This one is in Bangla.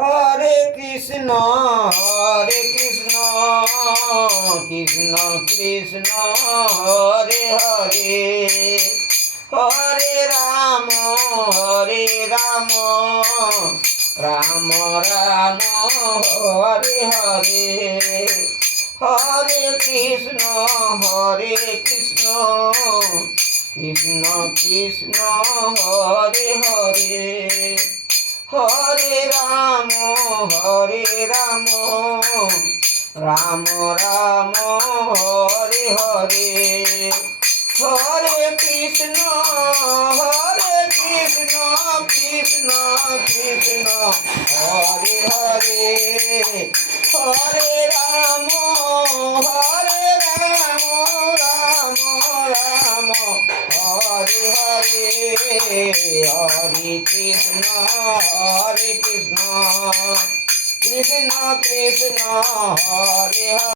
হরে কৃষ্ণ কৃষ্ণ কৃষ্ণ হরে হরে হরে রাম রাম রাম হরে হরে হরে কৃষ্ণ কৃষ্ণ কৃষ্ণ হরে হরে হরে রাম রাম রাম হরে হরে হরে কৃষ্ণ কৃষ্ণ কৃষ্ণ হরে হরে হরে রাম রাম রাম হরে হরে হরে কৃষ্ণ কৃষ্ণ কৃষ্ণ হরে হরে